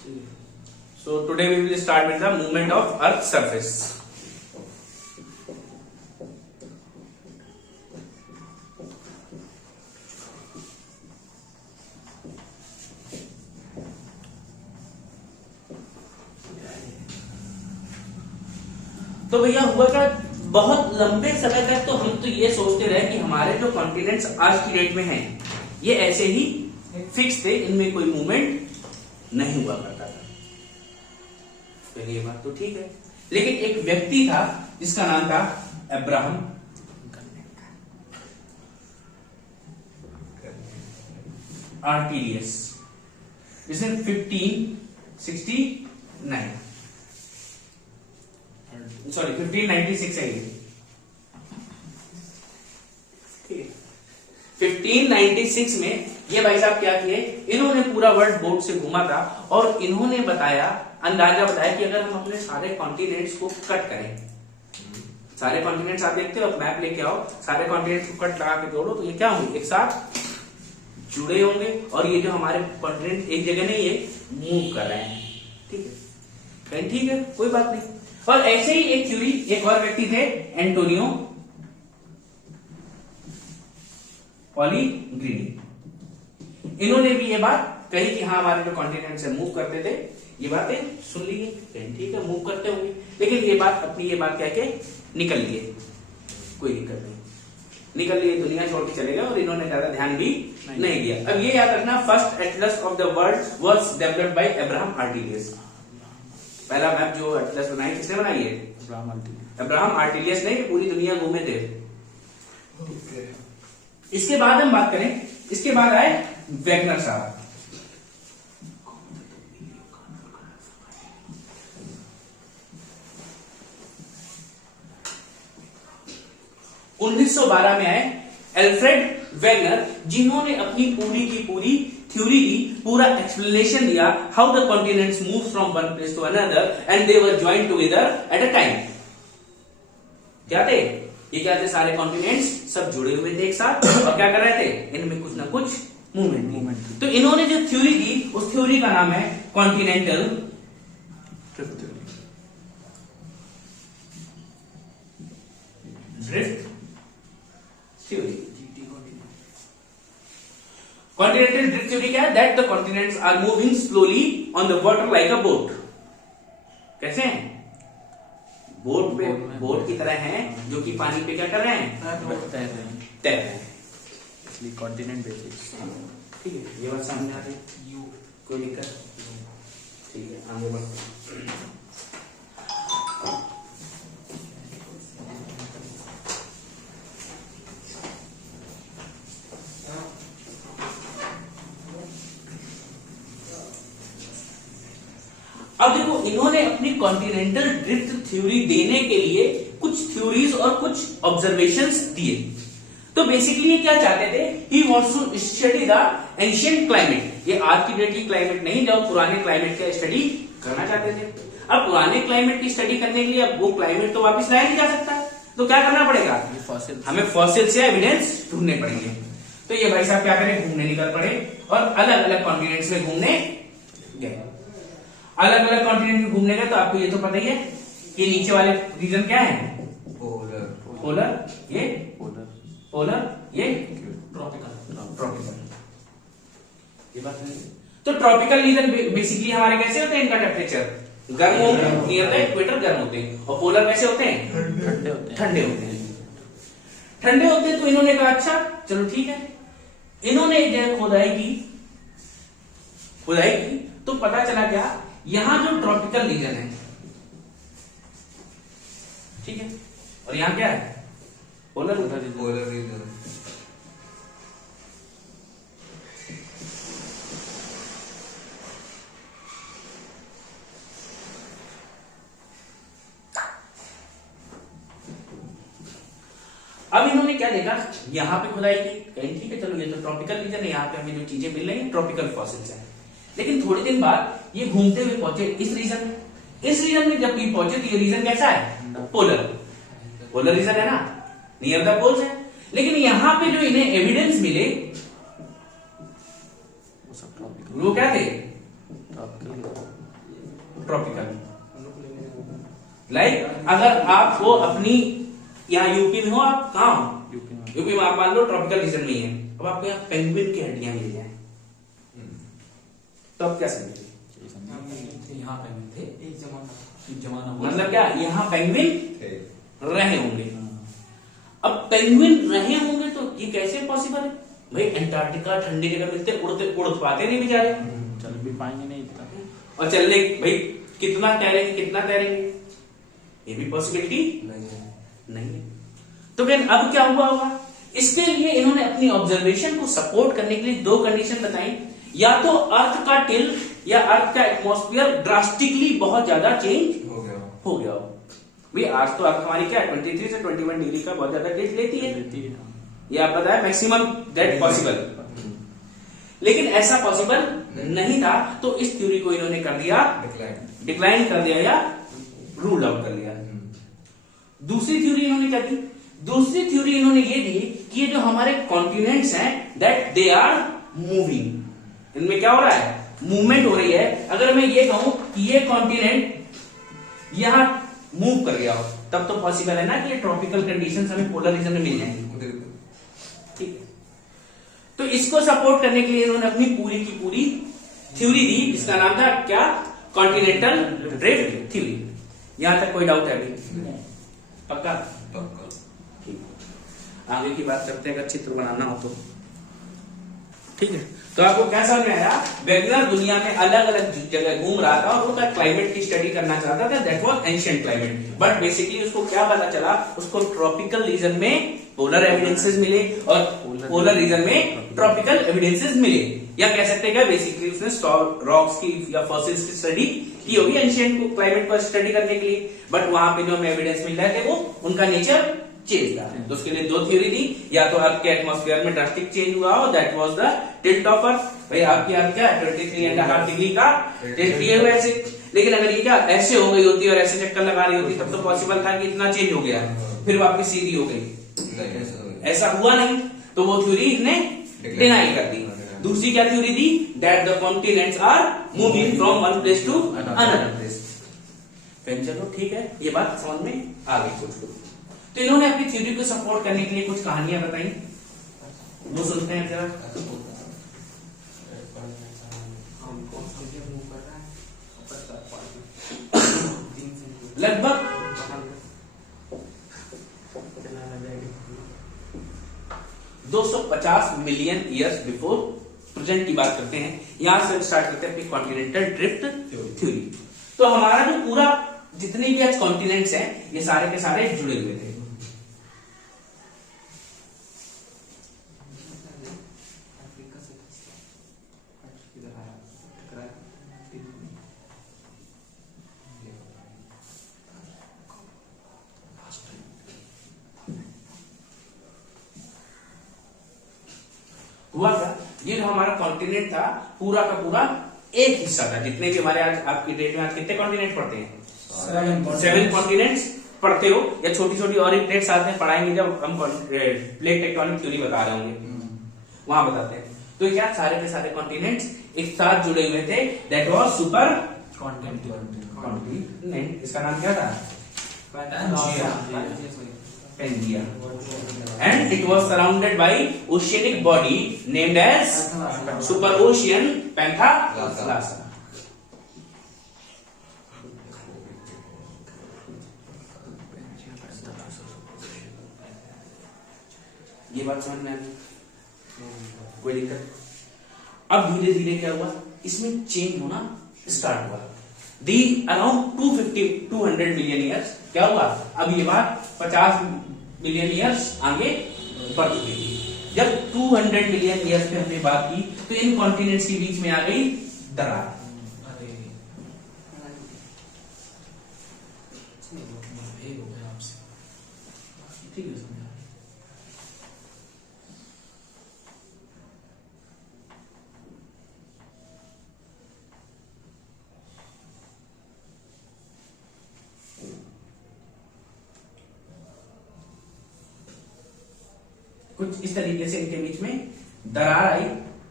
So today we will start with the movement of Earth surface. तो भैया हुआ क्या, बहुत लंबे समय तक तो हम तो ये सोचते रहे कि हमारे जो कॉन्टिनेंट्स आज की डेट में हैं ये ऐसे ही फिक्स थे, इनमें कोई मूवमेंट नहीं हुआ करता था। पहले ये बात तो ठीक है, लेकिन एक व्यक्ति था जिसका नाम था अब्राहम आर्टिलियस। इसने 1596 है ये, ठीक है। 1596 में ये भाई साहब क्या किए, इन्होंने पूरा वर्ल्ड बोर्ड से घूमा था और इन्होंने अंदाजा बताया कि अगर हम अपने सारे कॉन्टिनेंट्स को कट करें, सारे कॉन्टिनेंट्स आप देखते हो, मैप लेके आओ, सारे कॉन्टिनेंट्स को कट लगा के जोड़ो तो ये क्या होंगे, एक साथ जुड़े होंगे और ये जो हमारे कॉन्टिनेंट एक जगह नहीं है, मूव कर रहे हैं, ठीक है। कहीं ठीक है, कोई बात नहीं। और ऐसे ही एक थ्योरी एक और व्यक्ति थे, एंटोनियो पॉलीग्रीनी। इन्होंने भी ये बात कही कि हाँ हमारे जो कॉन्टिनेंट से मूव करते थे, ये बातें सुन ली, ठीक है, मूव करते होंगे, लेकिन ये बात कह के निकल लिए, कोई दिक्कत नहीं, निकल लिए, दुनिया छोड़ के चले गए और इन्होंने ज्यादा ध्यान भी नहीं दिया। अब ये याद रखना, first atlas of the world was developed by Abraham Ortelius. पहला मैप जो एटलस बनाई किसने बनाई है, अब्राहम आर्टिलियस ने, पूरी दुनिया घूमे थे। इसके बाद हम बात करें, इसके बाद आए वेगनर साहब। (1912) में आए एल्फ्रेड वेगनर, जिन्होंने अपनी पूरी की पूरी थ्योरी दी, पूरा एक्सप्लेनेशन दिया, how the continents move from one place to another and they were joined together at a time. क्या थे ये, क्या थे, सारे कॉन्टिनेंट्स सब जुड़े हुए थे एक साथ और क्या कर रहे थे, इनमें कुछ ना कुछ मूवमेंट। तो इन्होंने जो थ्योरी दी, उस थ्योरी का नाम है continental drift theory. Continental drift theory क्या है, that the continents are moving slowly on the water like a boat. कैसे हैं, बोट पे, बोट की तरह हैं, जो कि पानी पे क्या कर रहे हैं, तैर रहे हैं, इसलिए कॉन्टिनेंट बेसिस, ठीक है। ये बात सामने आ रही, यू कोई दिक्कत, ठीक है, आगे बढ़ते। अब देखो, इन्होंने अपनी कॉन्टिनेंटल ड्रिफ्ट थ्योरी देने के लिए कुछ थ्योरीज और कुछ ऑब्जर्वेशंस दिए। तो बेसिकली ये क्या चाहते थे, he wants to study the ancient climate. ये आज की डेट की क्लाइमेट नहीं, जब पुराने क्लाइमेट का स्टडी करना चाहते थे। अब पुराने क्लाइमेट की स्टडी करने के लिए अब वो क्लाइमेट तो वापस लाया नहीं जा सकता, तो क्या करना पड़ेगा, हमें फॉसिल से एविडेंस ढूंढने पड़ेंगे। तो ये भाई साहब क्या करें, घूमने निकल पड़े और अलग अलग कॉन्टिनेंट्स में घूमने गए। अलग अलग कॉन्टिनेंट में घूमने गए तो आपको ये तो पता ही है कि नीचे वाले रीजन क्या है, पोलर, ये पोलर, ये ट्रॉपिकल। ये बात नहीं, तो ट्रॉपिकल रीजन बेसिकली हमारे कैसे होते हैं, इनका टेम्परेचर गर्म होते हैं, नियर द इक्वेटर गर्म होते हैं, और पोलर कैसे होते हैं, ठंडे होते हैं, ठंडे होते हैं। तो इन्होंने कहा अच्छा चलो ठीक है, इन्होंने एक जगह खुदाई की तो पता चला क्या, यहां जो ट्रॉपिकल रीजन है, ठीक है, और यहां क्या है, पोलर रीजन। अब इन्होंने क्या देखा, यहां पे खुदाई की, कहीं ठीक है चलो ये तो ट्रॉपिकल रीजन है, यहां पे हमें जो चीजें मिल रही है ट्रॉपिकल फॉसिल्स हैं। लेकिन थोड़े दिन बाद ये घूमते हुए पहुंचे इस रीजन में। इस रीजन में जब ये पहुंचे तो ये रीजन कैसा है, पोलर रीजन है ना, नियर द पोल्स है। लेकिन यहां पे जो इन्हें एविडेंस मिले वो क्या थे, ट्रॉपिकल। लाइक अगर आपको अपनी यहाँ यूपी में हो, आप कहाँ हो, यूपी में आप मान लो ट्रॉपिकल रीजन में ही है, अब आपको यहाँ पेंगुइन की हड्डियां मिल जाए तो आप क्या समझेंगे? यहाँ पेंगुइन थे एक जमाना मतलब क्या यहाँ पेंगुइन रहे होंगे। अब पेंगुइन रहे होंगे तो ये कैसे पॉसिबल है भाई? अंटार्कटिका ठंडी जगह मिलते, उड़ते उड़ पाते नहीं बेचारे, चल भी पाएंगे नहीं इतना, और चलने भाई कितना तैरेंगे, ये भी पॉसिबिलिटी नहीं है। तो फिर अब क्या हुआ होगा? इसके लिए इन्होंने अपनी ऑब्जर्वेशन को सपोर्ट करने के लिए दो कंडीशन बताई, या तो अर्थ का टिल्ट या अर्थ का एटमॉस्फेयर ड्रास्टिकली बहुत ज्यादा चेंज हो गया हो। भाई आज तो अर्थ हमारी क्या 23 से 21 डिग्री का बहुत ज्यादा टिल्ट लेती है, ये आप बताया मैक्सिमम दैट पॉसिबल, लेकिन ऐसा पॉसिबल नहीं था। तो इस थ्योरी को इन्होंने कर दिया डिक्लाइन कर दिया या रूल आउट कर दिया। दूसरी थ्योरी इन्होंने क्या दी? दूसरी थ्योरी इन्होंने ये दी कि ये जो हमारे कॉन्टिनेंट्स हैं दैट दे आर मूविंग, इनमें क्या हो रहा है? मूवमेंट हो रही है। अगर मैं ये कहूं कि ये कॉन्टिनेंट यहां मूव कर गया हो तब तो पॉसिबल है ना कि ट्रॉपिकल कंडीशंस हमें पोलर रीजन में मिल जाएंगी। ठीक है, तो इसको सपोर्ट करने के लिए इन्होंने अपनी पूरी की पूरी थ्योरी दी, जिसका नाम था क्या? Continental drift theory. यहां तक कोई डाउट है अभी? पक्का? ठीक, आगे की बात करते हैं अगर चित्र बनाना हो तो। ठीक है, तो आपको क्या समझ में आया? वेगनर दुनिया में अलग अलग जगह घूम रहा था और उसका क्लाइमेट की स्टडी करना चाहता था, that was ancient climate. But basically उसको क्या पता चला? उसको ट्रॉपिकल रीजन में पोलर एविडेंसेस मिले और पोलर रीजन में ट्रॉपिकल एविडेंसेस मिले, या कह सकते हैं क्या बेसिकली उसने रॉक्स की या फॉसिल्स की स्टडी की होगी एंशिएंट क्लाइमेट को स्टडी करने के लिए। बट वहां पे जो हमें एविडेंस मिल रहे थे वो उनका नेचर चेंज था। तो उसके लिए दो थ्योरी दी, या तो अर्थ के एटमॉस्फेयर में ड्रास्टिक चेंज हुआ हो, that was the tilt of earth. भाई आपकी अर्थ क्या 23.5 डिग्री का टिल्ट किए हुए ऐसे, लेकिन अगर ये क्या ऐसे हो गई होती और ऐसे चक्कर लगा रही होती तब तो पॉसिबल था कि इतना चेंज हो गया फिर वापस सीधी हो गई, ऐसा हुआ नहीं। तो वो थ्योरी इसने डिनाई कर दी। दूसरी क्या थ्योरी दी? That the continents are moving from one place to another place. चलो ठीक है, ये बात समझ में आ गई कुछ को। तो इन्होंने अपनी थ्योरी को सपोर्ट करने के लिए कुछ कहानियां बताई, वो सुनते हैं जरा। लगभग 250 मिलियन ईयर्स बिफोर प्रेजेंट की बात करते हैं। यहां से स्टार्ट करते हैं अपनी कॉन्टिनेंटल ड्रिफ्ट थ्योरी। तो हमारा जो पूरा जितने भी आज कॉन्टिनेंट्स हैं ये सारे के सारे जुड़े हुए थे। हुआ क्या? ये जो हमारा कॉन्टिनेंट था पूरा का पूरा एक हिस्सा था। जितने भी हमारे आज आपकी डेट में आज कितने कॉन्टिनेंट पढ़ते हैं? 7 कॉन्टिनेंट्स पढ़ते हो, या छोटी छोटी और एक प्लेट साथ में पढ़ाएंगे जब हम प्लेट टेक्टोनिक थ्योरी बता रहे होंगे वहां बताते हैं। तो क्या सारे के सारे कॉन्टिनेंट्स एक साथ जुड़े हुए थे, दैट वाज सुपर कॉन्टिनेंट। इसका नाम क्या था? Pangaea, and it was surrounded by oceanic body named as superocean Panthalassa. ये बात समझ में आई? कोई दिक्कत? अब धीरे धीरे क्या हुआ? इसमें चेंज होना स्टार्ट हुआ। दी अराउंड 200 मिलियन ईयर्स क्या हुआ? अब ये बात 50 मिलियन ईयर्स आगे बढ़ चुकी थी। जब 200 मिलियन ईयर्स पे हमने बात की तो इन कॉन्टिनेंट्स के बीच में आ गई दरार। ठीक है, कुछ इस तरीके से इनके बीच में दरार आई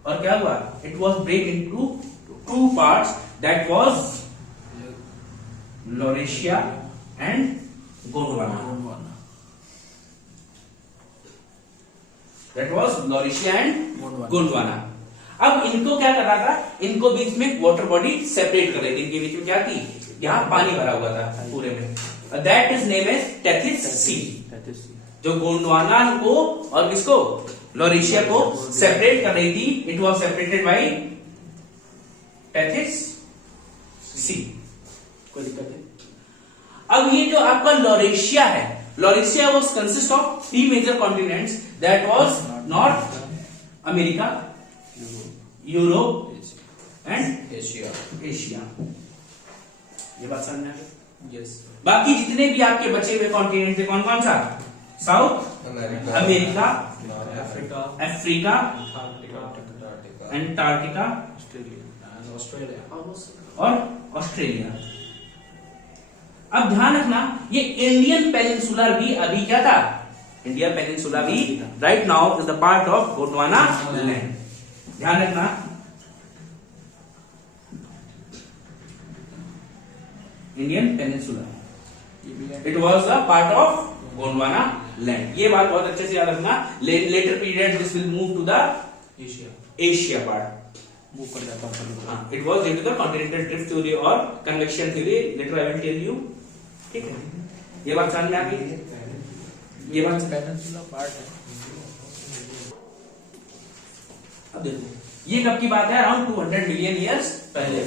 और क्या हुआ? It was break into 2 parts that was Laurasia and Gondwana. That was Laurasia and Gondwana. अब इनको क्या कर रहा था, इनको बीच में वाटर बॉडी सेपरेट कर रही थी, इनके बीच में क्या थी, यहाँ पानी भरा हुआ था पूरे में, that is name as Tethys sea. जो गोंडवाना को और किसको, लॉरेशिया को सेपरेट कर रही थी, it was separated by Tethys sea. कोई दिक्कत है। अब ये जो आपका लॉरेशिया है, Laurasia was consist of 3 major continents, that was North America, Europe and Asia. ये बात समझ में आ गई? यस। बाकी जितने भी आपके बचे हुए कॉन्टिनेंट थे, कौन कौन सा, साउथ अमेरिका, अफ्रीका, अंटार्कटिका और ऑस्ट्रेलिया। अब ध्यान रखना, ये इंडियन पेनिनसुलर भी अभी क्या था, इंडिया पेनिनसुला भी right now is the part of Gondwana land. ध्यान रखना, Indian peninsula it was a part of Gondwana land. ये बात बहुत अच्छे से याद रखना। Later period this will move to the Asia part, move कर जाता है। It was due to the continental drift theory और convection theory, later I will tell you. ठीक है, ये बात समझ में आ गई? ये बात पेनिनसुला पार्ट है। अब देखो, ये कब की बात है, अराउंड 200 मिलियन ईयर्स पहले।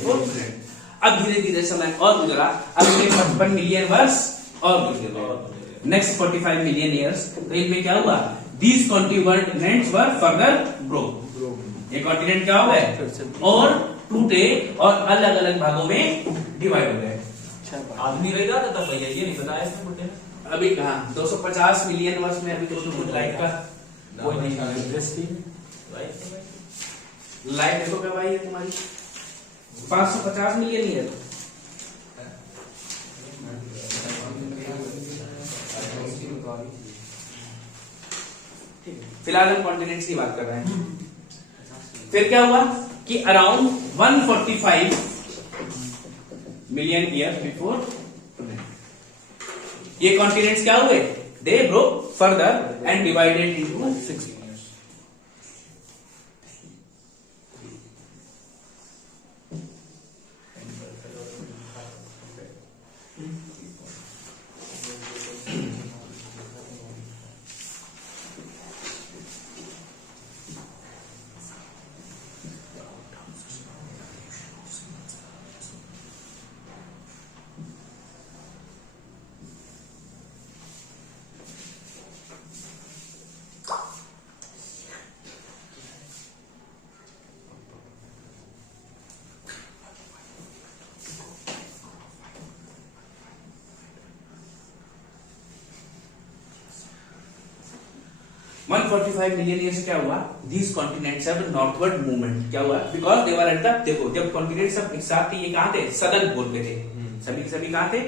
अब धीरे धीरे समय और गुजरा, अब ये 55 मिलियन वर्ष और गुजर गए, नेक्स्ट 45 मिलियन ईयर्स। तो इनमें क्या हुआ, these continents were further grow. ये कॉन्टिनेंट क्या हो गए और टूटे और अलग अलग भागों में डिवाइड हो गए। आदमी रह गया था भैया, ये नहीं बताया इसमें बुड्ढे ने। अभी कहा 250 मिलियन वर्ष में, अभी तो लाइट का कोई नहीं। लाइट देखो क्या भाई है तुम्हारी, 550 मिलियन ईयर। फिलहाल हम कॉन्टिनेंट्स की बात कर रहे हैं। फिर क्या हुआ कि अराउंड 145 मिलियन ईयर बिफोर ये कॉन्टिनेंट्स क्या हुए, they broke further and divided into 6। One 145 million year से क्या हुआ, these continents have northward movement. क्या हुआ, because they were at the, देखो जब कॉन्टिनेंट सब एक साथ थे, ये कहां थे, सदर्न पोल पे थे, सभी सभी कहां थे,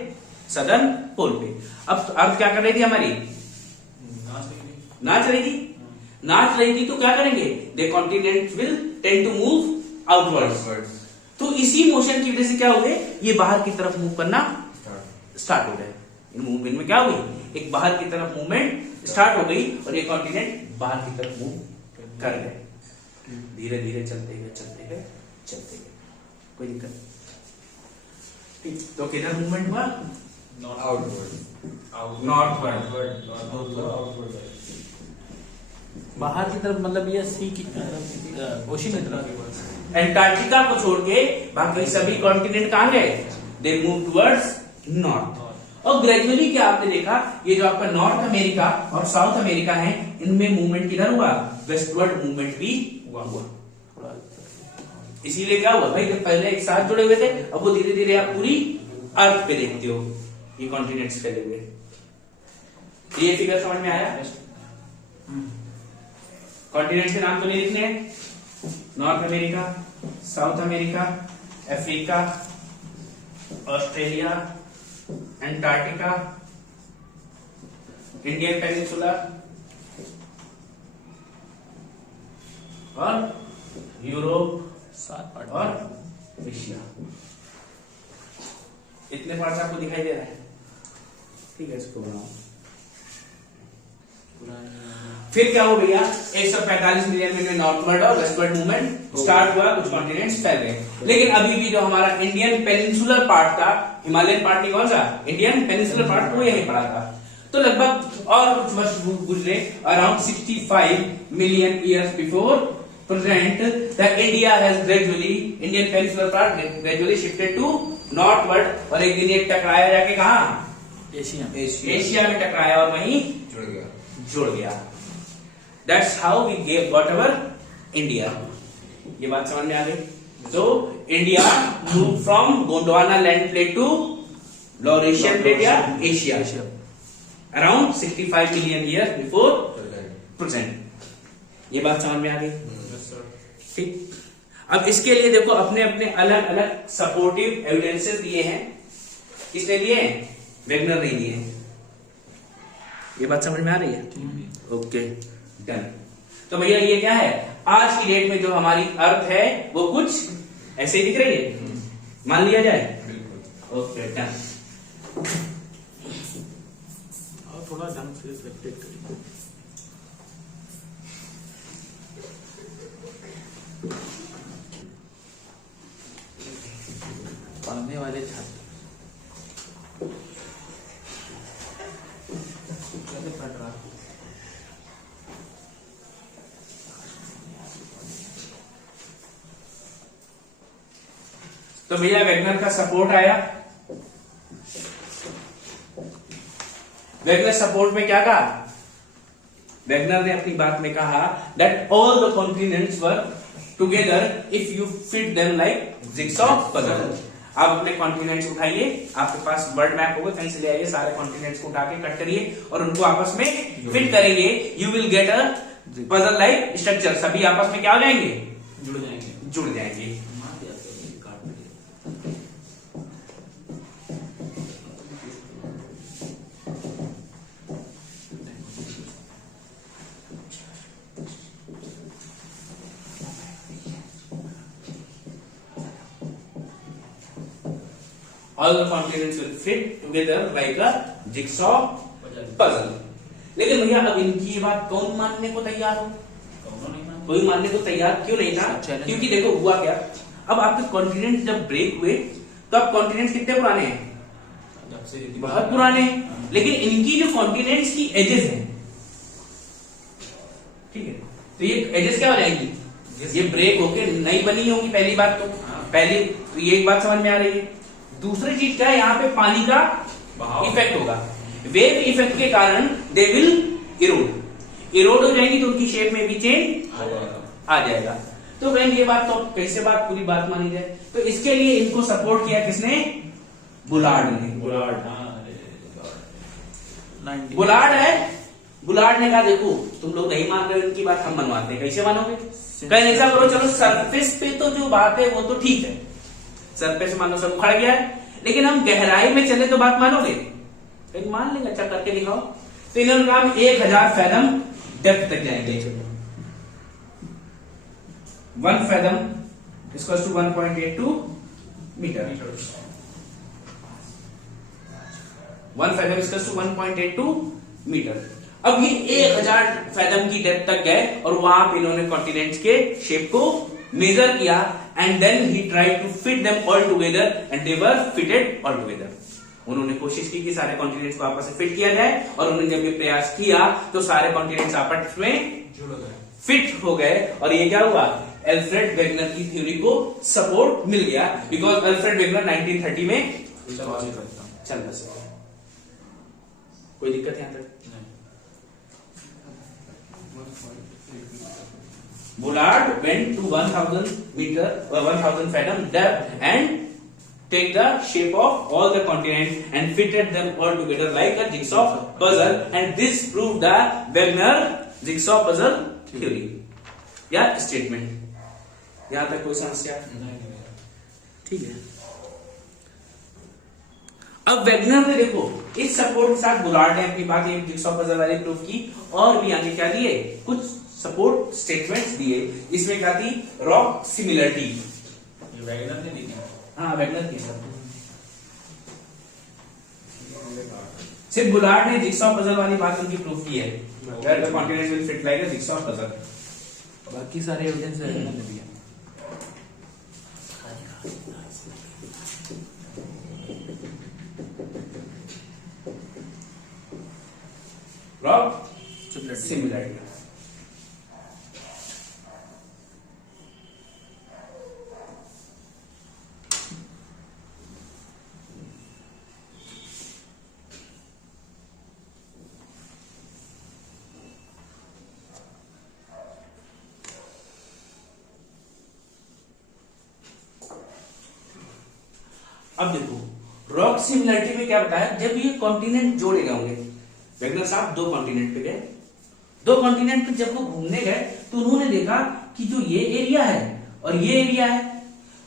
सदर्न पोल पे। अब अर्थ क्या कर रही थी हमारी, नाच रही थी, नाच रही थी। तो क्या करेंगे, they continent will tend to move outwards. तो इसी मोशन की वजह से क्या हुए, ये बाहर की तरफ मूव करना स्टार्ट हो गए। इन मूवमेंट में क्या हुई, एक बाहर की तरफ मूवमेंट स्टार्ट हो गई और ये कॉन्टिनेंट बाहर की तरफ मूव कर गए। धीरे धीरे चलते गए चलते गए चलते गए, कोई दिक्कत ठीक। तो किधर मूवमेंट हुआ, नॉर्थवर्ड। बाहर की तरफ मतलब ये सी की ओशन की तरफ। एंटार्क्टिका को छोड़ के बाकी सभी कॉन्टिनेंट कहां गए, दे मूव टुवर्ड्स नॉर्थ। और ग्रेजुअली क्या आपने देखा, ये जो आपका नॉर्थ अमेरिका और साउथ अमेरिका है, इनमें मूवमेंट किधर हुआ, वेस्टवर्ड मूवमेंट भी हुआ। इसीलिए क्या हुआ भाई, जब पहले एक साथ जुड़े हुए थे, अब वो धीरे धीरे आप पूरी अर्थ पे देखते हो ये कॉन्टिनेंट्स फैले हुए। ये फिगर समझ में आया, कॉन्टिनेंट के नाम तो नहीं लिखने, north America, south America, Africa, Australia, Antarctica, Indian peninsula और यूरोप 7 पार्ट और एशिया। इतने पार्ट्स आपको दिखाई दे रहा है, ठीक है, इसको बनाओ। फिर क्या हो भैया, 145 मिलियन में नॉर्थवर्ड और वेस्टवर्ड मूवमेंट स्टार्ट हुआ, कुछ कॉन्टिनेंट्स फैल गए। लेकिन अभी भी जो हमारा इंडियन पेनिनसुलर पार्ट था, हिमालयन पार्ट नहीं, कौन सा इंडियन पेनिनसुलर पार्ट, वो यहीं पड़ा था। तो लगभग और कुछ वर्ष गुजरे, around 65 million years before present, the India has gradually, Indian peninsular part gradually shifted to northward, और एक दिन ये टकराया जाके कहा, एशिया में टकराया और वहीं जुड़ गया। That's how we got our India. ये बात समझ में आ गई। So India moved from Gondwana land plate to Laurasian plate या Asia, around 65 million years before present. ये बात समझ में आ गई, ठीक। अब इसके लिए देखो अपने अपने अलग अलग सपोर्टिव एविडेंसेस दिए हैं। किसने दिए? वेगनर ने दिए। ये बात समझ में आ रही है? Okay, done. तो भैया ये क्या है, आज की डेट में जो हमारी अर्थ है वो कुछ ऐसे ही दिख रही है, मान लिया जाए? Okay, done. और थोड़ा ढंग से रिफ्लेक्ट करिए। पढ़ने वाले छात्र कैसे पढ़ रहा? तो भैया वेगनर का सपोर्ट आया। वेगनर सपोर्ट में क्या कहा? वेगनर ने अपनी बात में कहा that all the continents were together if you fit them like jigsaw puzzle. आप अपने कॉन्टिनेंट्स उठाइए, आपके पास वर्ल्ड मैप होगा, कहीं से ले आइए, सारे कॉन्टिनेंट्स को उठा के कट करिए और उनको आपस में फिट करेंगे, you will get a puzzle like structure. सभी आपस में क्या हो जाएंगे? जुड़ जाएंगे। All the continents will fit together like a jigsaw puzzle. लेकिन भैया अब इनकी ये बात कौन मानने को तैयार हो? कोई मानने को तैयार क्यों नहीं था? क्योंकि देखो हुआ क्या, अब आपके कॉन्टिनेंट जब ब्रेक हुए तो अब कॉन्टिनेंट कितने पुराने हैं? बहुत पुराने हैं। लेकिन इनकी जो कॉन्टिनेंट्स की एजेस हैं, ठीक है, तो ये एजेस क्या हो जाएंगी? ये ब्रेक होके नई बनी होंगी। पहली बात तो पहली तो ये एक बात समझ में आ रही है। दूसरी चीज क्या है, यहाँ पे पानी का इफेक्ट होगा, वेव इफेक्ट के कारण दे विल इरोड हो जाएंगी, तो उनकी शेप में भी चेंज आ जाएगा। तो फ्रेंड ये बात तो कैसे बात पूरी बात मानी जाए, तो इसके लिए इनको सपोर्ट किया किसने? बुलार्ड ने। बुलार्ड है, बुलार्ड ने कहा देखो तुम लोग नहीं मान रहे हो इनकी बात, हम मनवाते हैं। कैसे मानोगे? कहीं ऐसा करो, चलो सरफेस पे तो जो बात है वो तो ठीक है, सरफेस मान लो सब उखड़ गया है, लेकिन हम गहराई में चले तो बात मानोगे? कहीं मान लेंगे, अच्छा करके दिखाओ। तो इन्होंने कहा 1000 फैथम डेप्थ तक जाएंगे। 1 फैथम इसको 1.82 मीटर, 1 फैथम इसको 1.82 मीटर। अब ये 1000 फैथम की डेप्थ तक गए और वहां पे इन्होंने कॉन्टिनेंट्स के शेप को मेजर किया, and then he tried to fit them all together and they were fitted all together. उन्होंने कोशिश की कि सारे कॉन्टिनेंट्स को आपस में फिट किया जाए, और उन्होंने जब ये प्रयास किया तो सारे कॉन्टिनेंट्स आपस में जुड़ गए, फिट हो गए। और ये क्या हुआ? अल्फ्रेड वेगनर की थ्योरी को सपोर्ट मिल गया, बिकॉज अल्फ्रेड वेगनर 1930 में चल बस। कोई दिक्कत यहां तक? Bullard went to 1000 meter or 1000 fathom depth and take the shape of all the continents and fitted them all together like a jigsaw puzzle, and this proved the Wagner jigsaw puzzle theory या statement। यहां तक कोई समस्या? ठीक है। अब Wegener ने देखो इस सपोर्ट के साथ बुलार्ड ने अपनी बात एक जिगसॉ पजल वाली प्रूव की, और भी आगे क्या दिए? कुछ सपोर्ट स्टेटमेंट्स दिए। इसमें क्या थी? Rock similarity. वेगनर ने लिखी। हाँ वेगनर की सब। सिर्फ बुलार्ड ने जिक्सॉ पजल वाली बात उनकी प्रूफ की है, that the continent will fit like a jigsaw puzzle. बाकी सारे एविडेंस है ना भैया। Rock similarity. अब देखो रॉक सिमिलरिटी में क्या बताया, जब ये कॉन्टिनेंट जोड़े गए होंगे, वेगनर साहब 2 कॉन्टिनेंट पे गए, 2 कॉन्टिनेंट पे जब वो घूमने गए तो उन्होंने देखा कि जो ये एरिया है और ये एरिया है,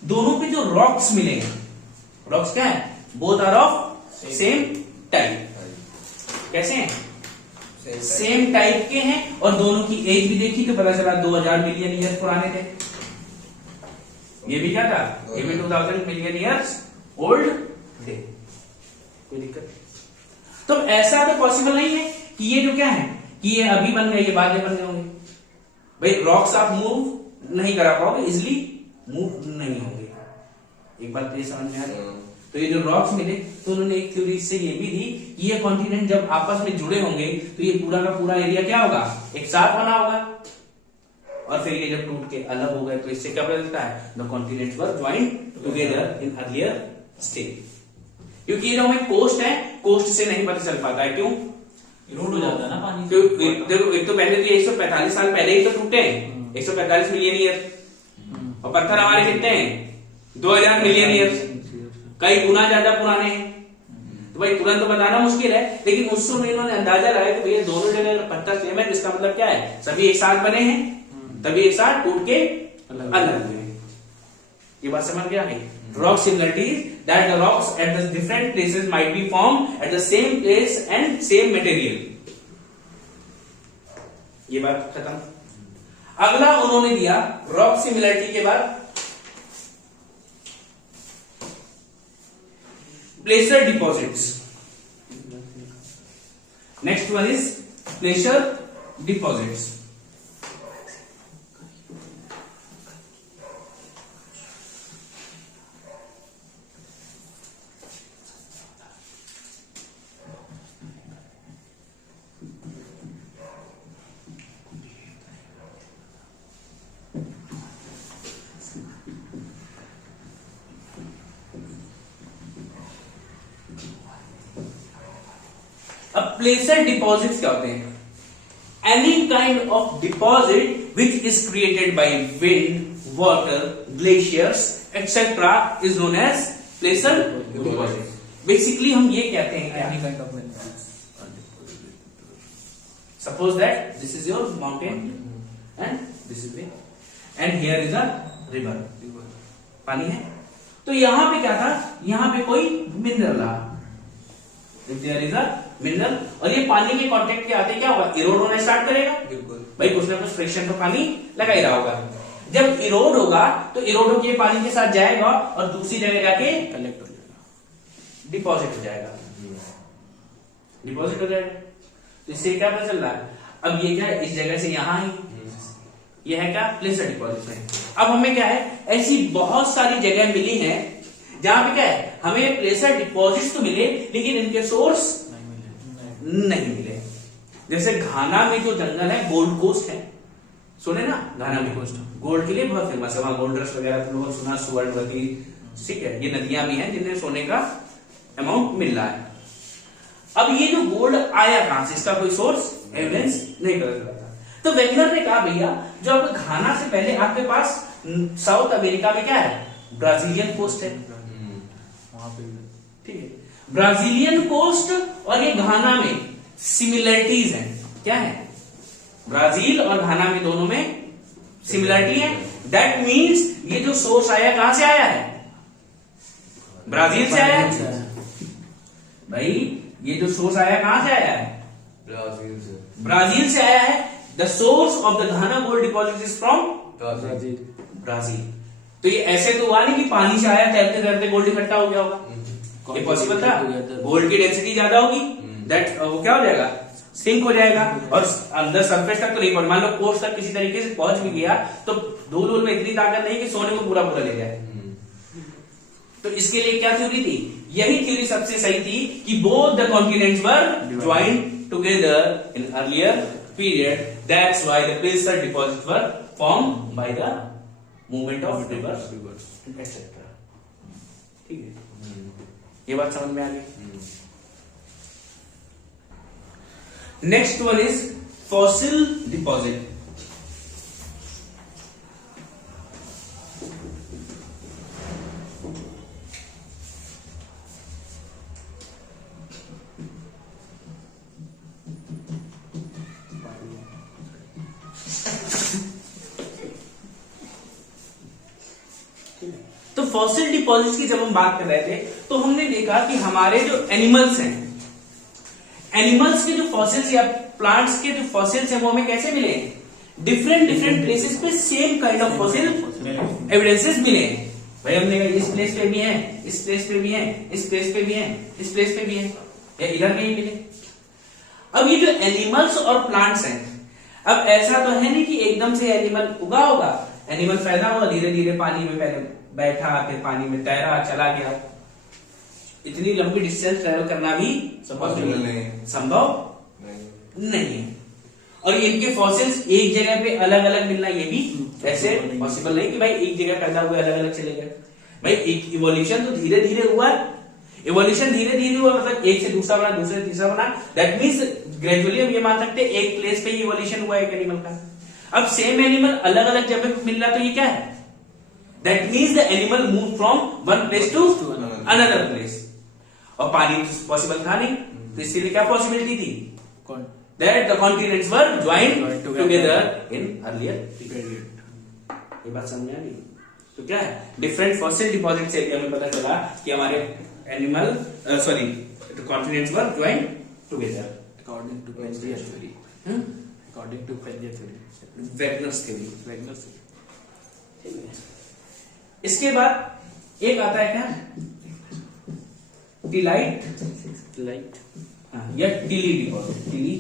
दोनों पे जो रॉक्स मिलेंगे, रॉक्स क्या है, both are of same type. कैसे हैं, सेम टाइप के हैं, और दोनों की एज भी देखी तो पता चला 2000 मिलियन ईयर पुराने थे। ये भी क्या था, ये भी 2000 मिलियन ईयर्स ओल्ड थे। कोई दिक्कत, तो ऐसा तो पॉसिबल नहीं है कि ये जो क्या है कि ये अभी बन गए, ये बाद में बन गए होंगे। भाई रॉक्स आप मूव नहीं करा पाओगे, इजिली मूव नहीं होंगे। एक बात तो ये समझ में आ रही है। तो ये जो रॉक्स मिले तो उन्होंने एक थ्योरी से ये भी दी कि ये कॉन्टिनेंट जब आपस में जुड़े होंगे तो ये पूरा का पूरा एरिया क्या होगा, एक साथ बना होगा, और फिर ये जब टूट के अलग हो गए तो इससे क्या पता चलता है, the continents were joined together in earlier state. क्योंकि ये जो हमें कोस्ट है, कोस्ट से नहीं पता चल पाता है, क्यों, इरोड हो जाता है ना पानी। देखो एक तो पहले तो ये 145 साल पहले ही तो टूटे हैं, 145 मिलियन ईयर, और पत्थर हमारे कितने हैं, 2000 मिलियन ईयर, कई गुना ज्यादा पुराने हैं। तो भाई तुरंत तो बताना मुश्किल है, लेकिन उस समय इन्होंने अंदाजा लगाया कि भैया दोनों जगह पत्थर सेम है, इसका मतलब क्या है, सभी एक साथ बने हैं, तभी एक साथ टूट के अलग हुए। ये बात समझ गया नहीं। Rock similarities that the rocks at the different places might be formed at the same place and same material. ये बात खत्म। अगला उन्होंने दिया रॉक सिमिलरिटी के बाद placer deposits. Next one is placer deposits. अब प्लेसर डिपॉजिट्स क्या होते हैं, any kind of deposit which is created by wind, water, glaciers etcetera is known as placer deposit. Basically हम ये कहते हैं any kind of suppose that this is your mountain and this is way and here is a river, पानी है। तो यहां पे क्या था, यहां पे कोई मिनरल रहा, if there is a mineral, और ये पानी के कांटेक्ट के आते क्या होगा, इरोड होना स्टार्ट करेगा। भाई कुछ ना कुछ फ्रिक्शन तो पानी लगा ही रहा होगा। जब इरोड होगा तो इरोड होकर पानी के साथ जाएगा और दूसरी जगह जाके कलेक्ट हो जाएगा, डिपॉजिट हो जाएगा, डिपॉजिट हो जाएगा। तो इससे क्या पता चल रहा है, अब ये क्या है, इस जगह से यहां ही ये है क्या, प्लेसर डिपॉजिट है। अब हमें क्या है, ऐसी बहुत सारी जगह मिली है जहां पे क्या है, हमें प्लेसर डिपॉजिट्स तो मिले लेकिन इनके सोर्स नहीं मिले। जैसे घाना में जो जंगल है, गोल्ड कोस्ट है, सुने ना, घाना में कोस्ट गोल्ड के लिए बहुत फेमस है, वहां गोल्ड रश वगैरह तुम लोगों ने सुना, सुवर्णवती, ठीक है, ये नदियां भी हैं जिनमें सोने का अमाउंट मिल रहा है। अब ये जो गोल्ड आया कहां से, इसका कोई सोर्स एविडेंस नहीं पता चला था। तो वेगनर ने कहा भैया जो अब घाना से पहले आपके पास साउथ अमेरिका में क्या है, ब्राजीलियन कोस्ट है, वहां पे ठीक है, ब्राजीलियन कोस्ट और ये घाना में सिमिलरिटीज हैं। क्या है, ब्राजील और घाना में दोनों में सिमिलरिटी है। दैट मीन्स ये जो सोर्स आया कहां से आया है, ब्राजील से आया है। भाई ये जो सोर्स आया कहां से आया है, ब्राजील से आया है। The source of the Ghana gold deposit is from Brazil. तो ये ऐसे तो हुआ नहीं कि पानी से आया, तैरते तैरते गोल्ड इकट्ठा हो गया होगा, ये पॉसिबल था। गोल्ड की डेंसिटी ज्यादा होगी, दैट वो क्या हो जाएगा, सिंक हो जाएगा, और अंदर सरफेस तक तो नहीं पहुंच, मान लो कोर्स तक किसी तरीके से पहुंच भी गया तो धूल वूल में इतनी ताकत नहीं कि सोने को पूरा पूरा ले जाए। तो इसके लिए क्या थ्योरी थी, यही थ्योरी सबसे सही थी कि both the continents were joined together in earlier period, that's why the प्लेसर deposit were formed by the movement of reverse etcetera. ठीक है, ये बात समझ में आ गई। Next one is fossil deposit. तो फॉसिल डिपॉजिट्स की जब हम बात कर रहे थे तो हमने देखा कि हमारे जो एनिमल्स हैं, एनिमल्स के जो फॉसिल्स या प्लांट्स के जो फॉसिल्स हैं वो हमें कैसे मिले, डिफरेंट डिफरेंट प्लेसेस पे same kind of fossil evidences मिले हैं। भाई हमने कहा इस प्लेस पे भी है, इस प्लेस पे भी है, इस प्लेस पे भी है, इस प्लेस पे भी है, या इधर कहीं मिले। अब ये जो एनिमल्स और प्लांट्स हैं, अब ऐसा तो है नहीं कि एकदम से एनिमल उगा होगा, एनिमल पैदा हुआ, धीरे धीरे पानी में पहले बैठा, फिर पानी में तैरा, चला गया। इतनी लंबी डिस्टेंस ट्रेवल करना भी संभव नहीं है। और इनके फॉसिल्स एक जगह पे अलग अलग मिलना ये भी ऐसे पॉसिबल नहीं कि भाई एक जगह पैदा हुए अलग अलग चले गए। भाई एक इवोल्यूशन तो धीरे धीरे हुआ, इवोल्यूशन धीरे धीरे हुआ, मतलब एक से दूसरा बना, दूसरे से तीसरा बना, दैट मीन्स ग्रेजुअली हम ये मान सकते हैं एक प्लेस पे ही इवोल्यूशन हुआ एक एनिमल का। अब सेम एनिमल अलग अलग जगह पे मिल रहा तो ये क्या है, that means the animal move from one place to another place. और पानी पॉसिबल था नहीं, तो इसलिए क्या पॉसिबिलिटी थी, that the continents were joined together in earlier period. ये बात समझ आ गई। तो क्या है, डिफरेंट फॉसिल डिपॉजिट से हमें पता चला कि हमारे animal continents were joined together according to Pangaea theory, according to Pangaea theory, Wegener's theory. Wegener's. इसके बाद एक आता है क्या, टिलाइट या टिली डिपॉजिट, टिली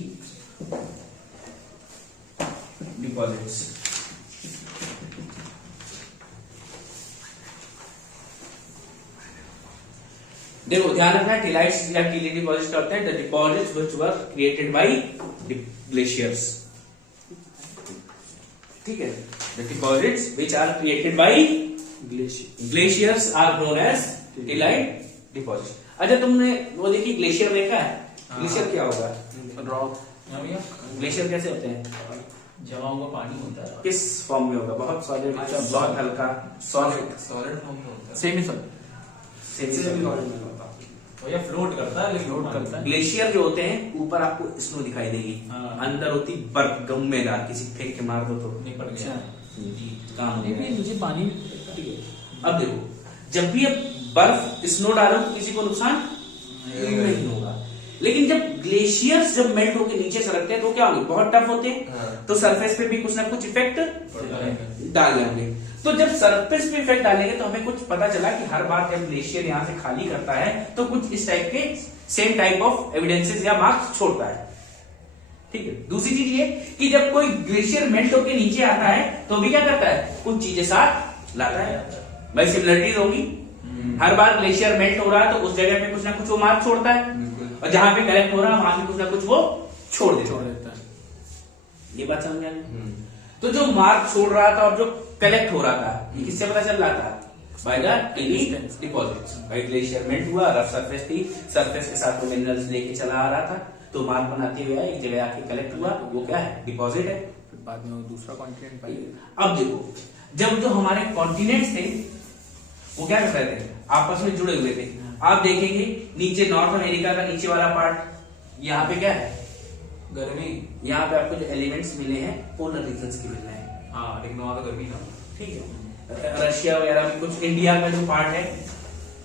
डिपॉजिट्स। देखो ध्यान रखना, टिलाइट्स या टिली डिपॉजिट्स करते हैं the deposits which were created by glaciers. ठीक है, the deposits which are created by glaciers are known as tillite deposit. अच्छा तुमने वो देखी ग्लेशियर देखा है, ग्लेशियर क्या होगा, रॉक, ग्लेशियर कैसे होते हैं, जमा हुआ पानी होता है, किस फॉर्म में होगा, बहुत सॉलिड, बहुत हल्का, सॉलिड फॉर्म में होता है, सेमी सॉलिड, या फ्लोट करता है, लेकिन फ्लोट करता है। ग्लेशियर जो होते हैं ऊपर आपको स्नो दिखाई देगी, अंदर होती बर्फ गम्मेदार, किसी फेंक के मार दो तो निकल गया। काम हो गया। मुझे पानी, अब देखो जब भी अब बर्फ स्नो डालो तो किसी को नुकसान नहीं होगा, लेकिन जब ग्लेशियर्स जब मेल्ट होकर नीचे सरकते हैं तो क्या होंगे, बहुत टफ होते हैं, तो सरफेस पे भी कुछ ना कुछ इफेक्ट डाल देंगे। तो जब सरफेस पे इफेक्ट डालेंगे तो हमें कुछ पता चला कि हर बार जब ग्लेशियर यहाँ से खाली करता है तो कुछ इस टाइप के सेम टाइप ऑफ एविडेंसेस या मार्क्स छोड़ता है। ठीक है, दूसरी चीज ये कि जब कोई ग्लेशियर मेल्ट होकर नीचे आता है तो भी क्या करता है, कुछ चीजें साथ लाता है। भाई सिमिलरिटीज होगी, हर बार ग्लेशियर मेल्ट हो रहा है तो उस जगह पे कुछ ना कुछ वो मार्क छोड़ता है, और जहां पे कलेक्ट हो रहा है वहां पे कुछ ना कुछ वो छोड़ देता है। ये बात समझ आ गई। तो जो मार्क छोड़ रहा था और जो कलेक्ट हो रहा था, ये किससे पता चल रहा था, बाय द टिली डिपॉजिट्स। भाई ग्लेशियर मेल्ट हुआ, रफ सरफेस थी, सरफेस के साथ वो मिनरल्स लेके चला आ रहा था, तो मार्क बनाते हुए एक जगह आके कलेक्ट हुआ, वो क्या है, डिपॉजिट है। फिर बाद में दूसरा कॉन्टिनेंट पाइए। अब देखो जब जो हमारे कॉन्टिनेंट्स थे वो क्या कर रहे थे, आपस में जुड़े हुए थे। आप देखेंगे नीचे नॉर्थ अमेरिका का नीचे वाला पार्ट, यहाँ पे क्या है, गर्मी। यहाँ पे आपको जो एलिमेंट्स मिले हैं पोलर रीजन्स के मिल रहे हैं। हाँ, लेकिन वहां तो गर्मी था। ठीक है, रशिया वगैरह में कुछ, इंडिया का जो पार्ट है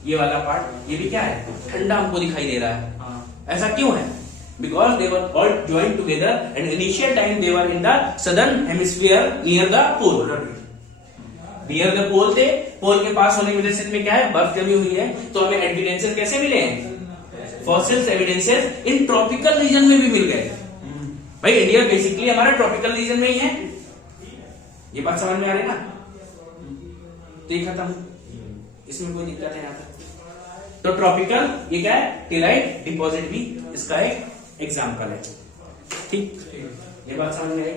ये वाला पार्ट, ये भी क्या है, ठंडा हमको दिखाई दे रहा है। हाँ। ऐसा क्यों है, because they were all joined together and initial time they were in the southern hemisphere near the pole. Near the pole थे, पोल के पास होने की वजह से इनमें क्या है, बर्फ जमी हुई है, तो हमें एविडेंसेस कैसे मिले हैं, fossils evidences in tropical region में भी मिल गए। भाई इंडिया बेसिकली हमारा ट्रॉपिकल रीजन में ही है, ये बात समझ में आ रही ना, तो ये खत्म, इसमें कोई दिक्कत है यहाँ पर। तो ट्रॉपिकल ये क्या है, टिलाइट डिपॉजिट भी इसका एक एग्जाम्पल है। ठीक, ये बात समझ में आई।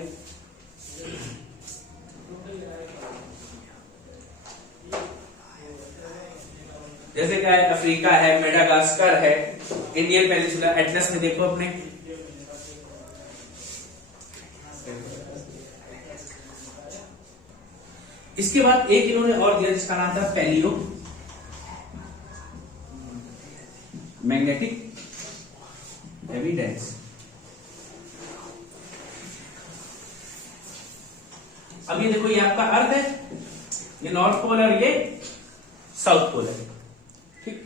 जैसे क्या है, अफ्रीका है, मेडागास्कर है, इंडियन पेनिनसुला, एटलस में देखो अपने, इसके बाद एक इन्होंने और दिया जिसका नाम था पैलियो मैग्नेटिक एविडेंस। अब ये देखो, ये आपका अर्थ है, ये नॉर्थ पोल और ये साउथ पोल है। ठीक,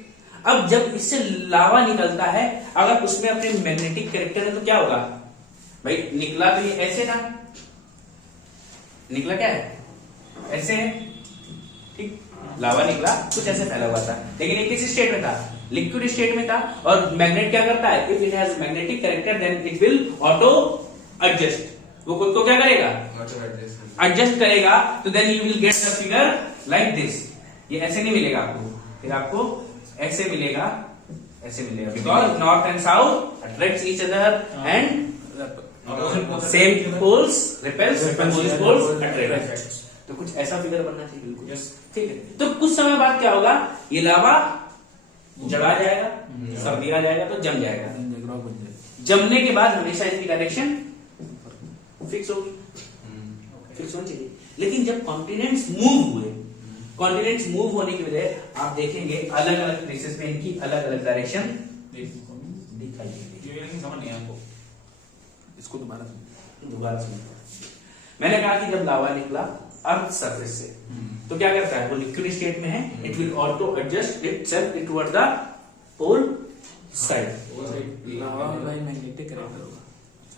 अब जब इससे लावा निकलता है, अगर उसमें अपने मैग्नेटिक कैरेक्टर है तो क्या होगा भाई, निकला तो ये ऐसे था, निकला क्या है, ऐसे है। ठीक, लावा निकला कुछ ऐसे फैला हुआ था, लेकिन ये किस स्टेट में था, लिक्विड स्टेट में था। और मैग्नेट क्या करता है, if it has magnetic character then it will auto adjust, वो खुद को क्या करेगा, एडजस्ट करेगा। तो then you will get the figure like this, ये ऐसे नहीं मिलेगा आपको, फिर आपको ऐसे मिलेगा, ऐसे मिलेगा, because north and south attracts each other and same poles repels, opposite poles attract. तो कुछ ऐसा फिगर बनना चाहिए, बिल्कुल ठीक है। तो कुछ समय बाद क्या होगा, ये लावा जला जाएगा, सर्दी आ जाएगा तो जम जाएगा, जमने के बाद हमेशा इसकी डायरेक्शन फिक्स होगी, फिक्स होनी चाहिए। लेकिन जब कॉन्टिनेंट्स मूव हुए, कॉन्टिनेंट्स मूव होने की वजह आप देखेंगे अलग अलग प्लेसेस में इनकी अलग अलग डायरेक्शन दिखाई देगी। समझ नहीं आपको, इसको दोबारा सुनिए। मैंने कहा कि जब लावा निकला अर्थ सरफेस से, तो क्या करता है, वो लिक्विड स्टेट में है, it will auto adjust itself toward the pole side. Lava में भाई मैग्नेटिक कैरेक्टर होगा,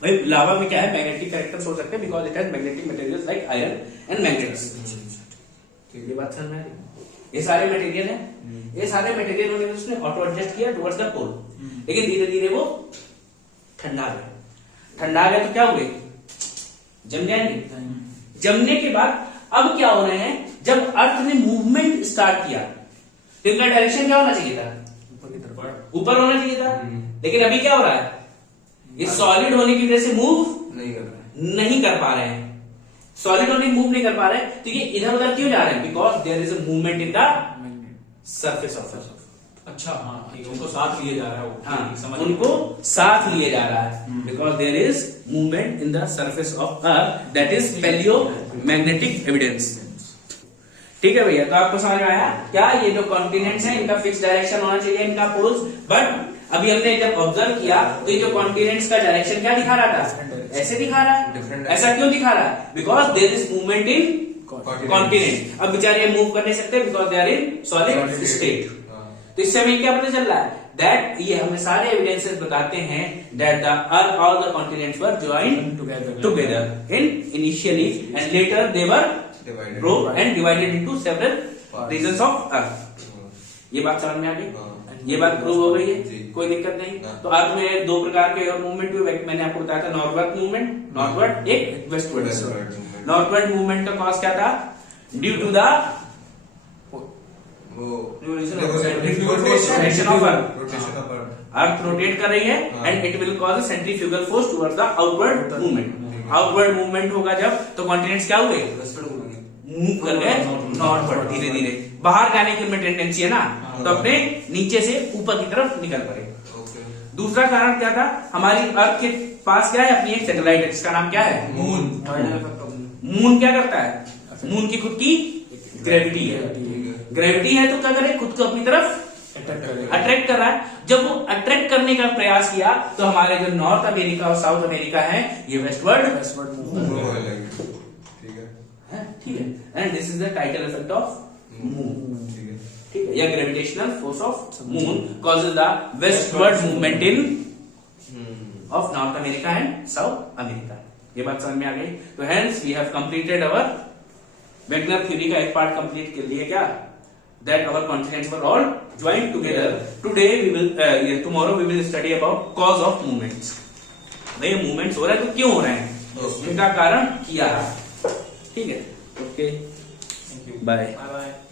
भाई लावा में क्या है, मैग्नेटिक कैरेक्टर्स हो सकते हैं, because it has magnetic materials like iron and magnets. ये बात समझ में आ रही, ये सारे मटेरियल हैं, ये सारे मटेरियल होने उसने ऑटो एडजस्ट किया टुवर्ड्स द पोल, लेकिन धीरे धीरे वो ठंडा गए, ठंडा गए तो क्या हुए, जम जाएंगे। जमने के बाद अब क्या हो रहे हैं, जब अर्थ ने मूवमेंट स्टार्ट किया तो इनका डायरेक्शन क्या होना चाहिए था, ऊपर की तरफ, ऊपर होना चाहिए था। लेकिन अभी क्या हो रहा है, ये सॉलिड होने की वजह से मूव नहीं कर पा रहे हैं, सॉलिड होने की मूव नहीं कर पा रहे हैं, तो ये इधर उधर क्यों जा रहे हैं, because there is a movement in the surface of earth. अच्छा हाँ, उनको साथ लिए जा रहा है वो, हाँ, उनको साथ लिए जा रहा है, because there is movement in the surface of earth, that is palaeo magnetic evidence. ठीक है भैया, तो आपको समझ में आया क्या, ये जो कॉन्टिनेंट्स हैं इनका फिक्स डायरेक्शन होना चाहिए, इनका पोल्स। बट अभी हमने जब ऑब्जर्व किया तो ये जो कॉन्टिनेंट्स का डायरेक्शन क्या दिखा रहा था, ऐसे दिखा रहा है। ऐसा क्यों दिखा रहा है, because there is movement in continent. अब बेचारे मूव कर नहीं सकते because they are in solid state. तो इससे हमें क्या पता चल रहा है, दैट ये हमें सारे एविडेंसेस बताते हैं that the earth all the continents were joined together in initially and later they were broke and divided into several regions of अर्थ। ये बात समझ में आ गई, ये बात प्रूव हो गई है, कोई दिक्कत नहीं। तो अर्थ में दो प्रकार के और मूवमेंट हुए, मैंने आपको बताया था, नॉर्थवर्ड मूवमेंट, नॉर्थवर्ड, एक वेस्टवर्ड। नॉर्थवर्ड मूवमेंट का कॉज क्या था, due to the rotation of earth rotate कर रही है and it will cause centrifugal force towards the outward movement. Outward movement होगा जब, तो कॉन्टिनेंट्स क्या हुए, मूव कर गए नॉर्थवर्ड, धीरे धीरे बाहर जाने की उनमें टेंडेंसी है ना, तो अपने नीचे से ऊपर की तरफ निकल पड़े। दूसरा कारण क्या था, हमारी अर्थ के पास क्या है, अपनी एक सैटेलाइट है जिसका नाम क्या है, मून। मून क्या करता है, मून की खुद की ग्रेविटी है, ग्रेविटी है तो क्या करे, खुद को अपनी तरफ अट्रैक्ट कर रहा है। जब वो अट्रैक्ट करने का प्रयास किया तो हमारे जो नॉर्थ अमेरिका और साउथ अमेरिका है ये वेस्टवर्ड मूव, ठीक है, and this is the tidal effect of moon, ठीक है, या gravitational force of moon causes the westward movement in of North America and South America. ये बात समझ में आ गई। तो hence we have completed our Wegener theory का एक पार्ट कंप्लीट कर लिया क्या, that our continents were all joint together. Today we will tomorrow we will study about cause of movements. भाई मूवमेंट्स हो रहा है तो क्यों हो रहे हैं, उनका कारण क्या है। ठीक है, okay, thank you, bye. Bye bye.